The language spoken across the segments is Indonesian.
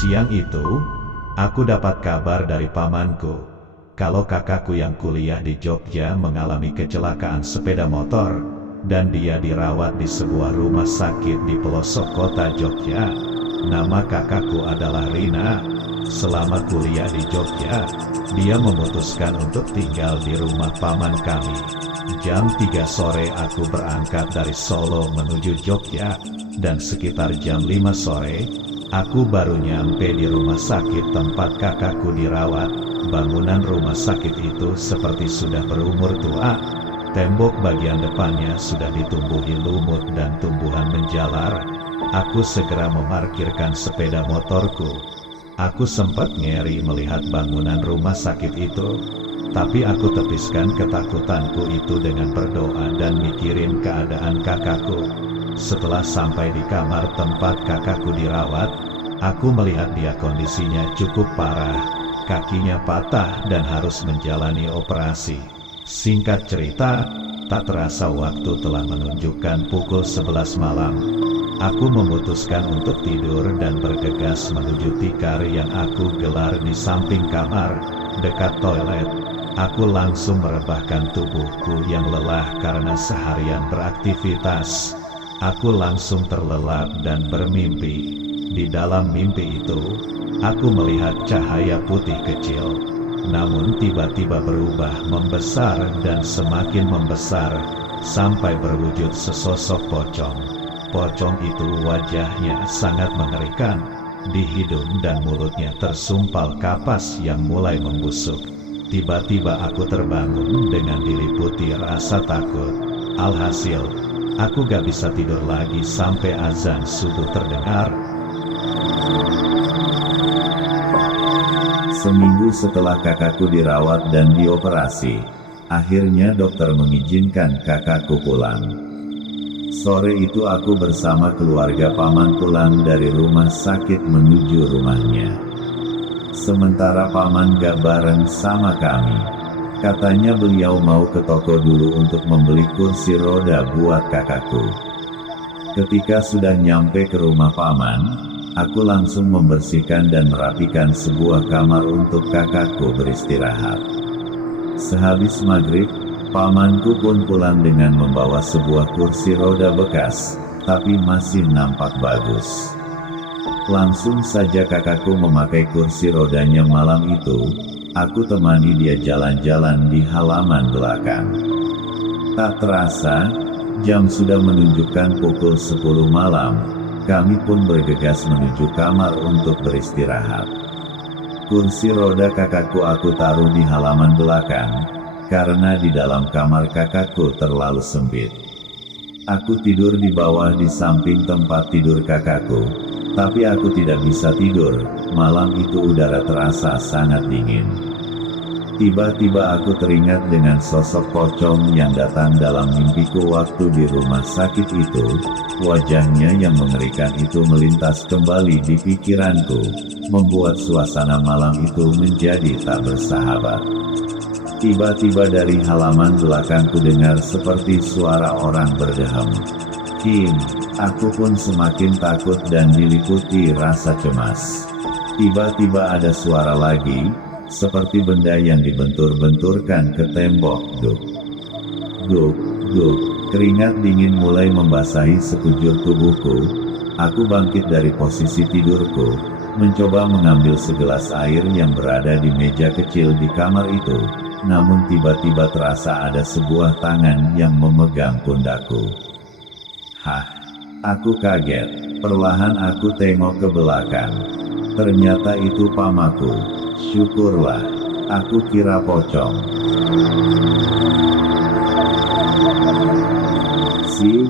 Siang itu, aku dapat kabar dari pamanku, kalau kakakku yang kuliah di Jogja mengalami kecelakaan sepeda motor, dan dia dirawat di sebuah rumah sakit di pelosok kota Jogja. Nama kakakku adalah Rina. Selama kuliah di Jogja, dia memutuskan untuk tinggal di rumah paman kami. Jam 3 sore aku berangkat dari Solo menuju Jogja, dan sekitar jam 5 sore, aku baru nyampe di rumah sakit tempat kakakku dirawat. Bangunan rumah sakit itu seperti sudah berumur tua. Tembok bagian depannya sudah ditumbuhi lumut dan tumbuhan menjalar. Aku segera memarkirkan sepeda motorku. Aku sempat ngeri melihat bangunan rumah sakit itu, tapi aku tepiskan ketakutanku itu dengan berdoa dan mikirin keadaan kakakku. Setelah sampai di kamar tempat kakakku dirawat, aku melihat dia kondisinya cukup parah. Kakinya patah dan harus menjalani operasi. Singkat cerita, tak terasa waktu telah menunjukkan pukul 11 malam. Aku memutuskan untuk tidur dan bergegas menuju tikar yang aku gelar di samping kamar, dekat toilet. Aku langsung merebahkan tubuhku yang lelah karena seharian beraktivitas. Aku langsung terlelap dan bermimpi. Di dalam mimpi itu, aku melihat cahaya putih kecil, namun tiba-tiba berubah membesar dan semakin membesar, sampai berwujud sesosok pocong. Pocong itu wajahnya sangat mengerikan, di hidung dan mulutnya tersumpal kapas yang mulai membusuk. Tiba-tiba aku terbangun dengan diliputi rasa takut. Alhasil, aku gak bisa tidur lagi sampai azan subuh terdengar. Seminggu setelah kakakku dirawat dan dioperasi, akhirnya dokter mengizinkan kakakku pulang. Sore itu aku bersama keluarga paman pulang dari rumah sakit menuju rumahnya. Sementara paman gak bareng sama kami. Katanya beliau mau ke toko dulu untuk membeli kursi roda buat kakakku. Ketika sudah nyampe ke rumah paman, aku langsung membersihkan dan merapikan sebuah kamar untuk kakakku beristirahat. Sehabis maghrib, pamanku pun pulang dengan membawa sebuah kursi roda bekas, tapi masih nampak bagus. Langsung saja kakakku memakai kursi rodanya malam itu. Aku temani dia jalan-jalan di halaman belakang. Tak terasa, jam sudah menunjukkan pukul 10 malam. Kami pun bergegas menuju kamar untuk beristirahat. Kursi roda kakakku aku taruh di halaman belakang, karena di dalam kamar kakakku terlalu sempit. Aku tidur di bawah di samping tempat tidur kakakku, tapi aku tidak bisa tidur. Malam itu udara terasa sangat dingin. Tiba-tiba aku teringat dengan sosok pocong yang datang dalam mimpiku waktu di rumah sakit itu. Wajahnya yang mengerikan itu melintas kembali di pikiranku, membuat suasana malam itu menjadi tak bersahabat. Tiba-tiba dari halaman belakangku dengar seperti suara orang berdehem. Kim, aku pun semakin takut dan diliputi rasa cemas. Tiba-tiba ada suara lagi, seperti benda yang dibentur-benturkan ke tembok. Duk, duk, duk. Keringat dingin mulai membasahi sekujur tubuhku. Aku bangkit dari posisi tidurku, mencoba mengambil segelas air yang berada di meja kecil di kamar itu. Namun tiba-tiba terasa ada sebuah tangan yang memegang pundakku. Hah, aku kaget. Perlahan aku tengok ke belakang. Ternyata itu pamaku. Syukurlah, aku kira pocong. Si,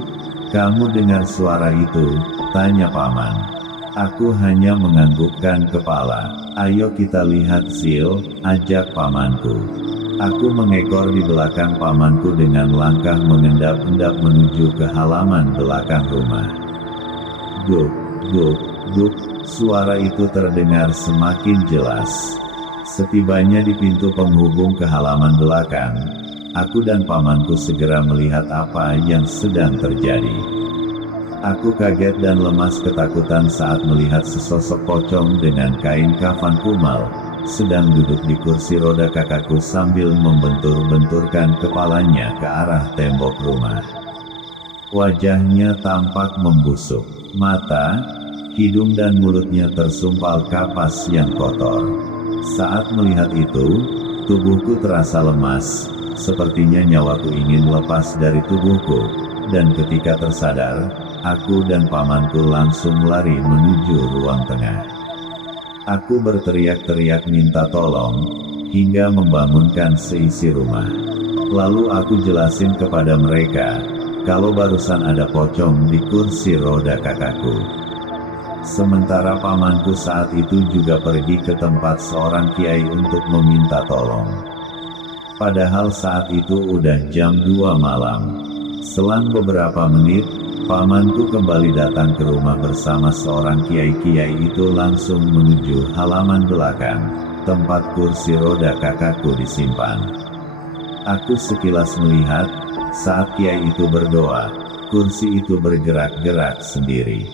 kamu dengar suara itu? Tanya paman. Aku hanya menganggukkan kepala. Ayo kita lihat Sil, ajak pamanku. Aku mengekor di belakang pamanku dengan langkah mengendap-endap menuju ke halaman belakang rumah. Duk, duk, duk, suara itu terdengar semakin jelas. Setibanya di pintu penghubung ke halaman belakang, aku dan pamanku segera melihat apa yang sedang terjadi. Aku kaget dan lemas ketakutan saat melihat sesosok pocong dengan kain kafan kumal, sedang duduk di kursi roda kakakku sambil membentur-benturkan kepalanya ke arah tembok rumah. Wajahnya tampak membusuk, mata, hidung dan mulutnya tersumpal kapas yang kotor. Saat melihat itu, tubuhku terasa lemas, sepertinya nyawaku ingin lepas dari tubuhku, dan ketika tersadar, aku dan pamanku langsung lari menuju ruang tengah. Aku berteriak-teriak minta tolong, hingga membangunkan seisi rumah. Lalu aku jelasin kepada mereka, kalau barusan ada pocong di kursi roda kakakku. Sementara pamanku saat itu juga pergi ke tempat seorang kiai untuk meminta tolong. Padahal saat itu udah jam 2 malam. Selang beberapa menit, pamanku kembali datang ke rumah bersama seorang kiai itu langsung menuju halaman belakang, tempat kursi roda kakakku disimpan. Aku sekilas melihat, saat kiai itu berdoa, kursi itu bergerak-gerak sendiri.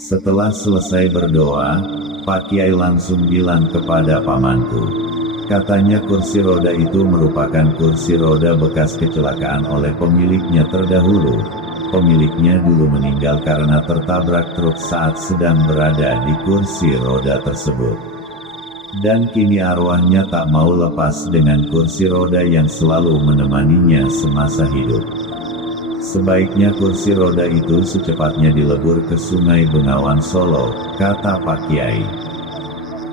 Setelah selesai berdoa, Pak Kiai langsung bilang kepada pamanku. Katanya kursi roda itu merupakan kursi roda bekas kecelakaan oleh pemiliknya terdahulu. Pemiliknya dulu meninggal karena tertabrak truk saat sedang berada di kursi roda tersebut. Dan kini arwahnya tak mau lepas dengan kursi roda yang selalu menemaninya semasa hidup. Sebaiknya kursi roda itu secepatnya dilebur ke Sungai Bengawan Solo, kata Pak Kiai.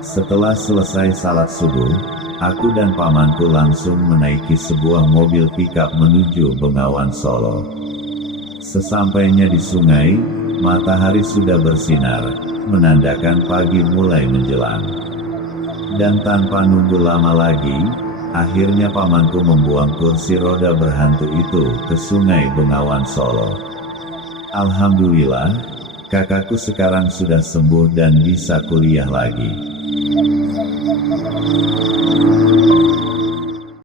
Setelah selesai salat subuh, aku dan pamanku langsung menaiki sebuah mobil pickup menuju Bengawan Solo. Sesampainya di sungai, matahari sudah bersinar, menandakan pagi mulai menjelang. Dan tanpa nunggu lama lagi, akhirnya pamanku membuang kursi roda berhantu itu ke Sungai Bengawan Solo. Alhamdulillah, kakakku sekarang sudah sembuh dan bisa kuliah lagi.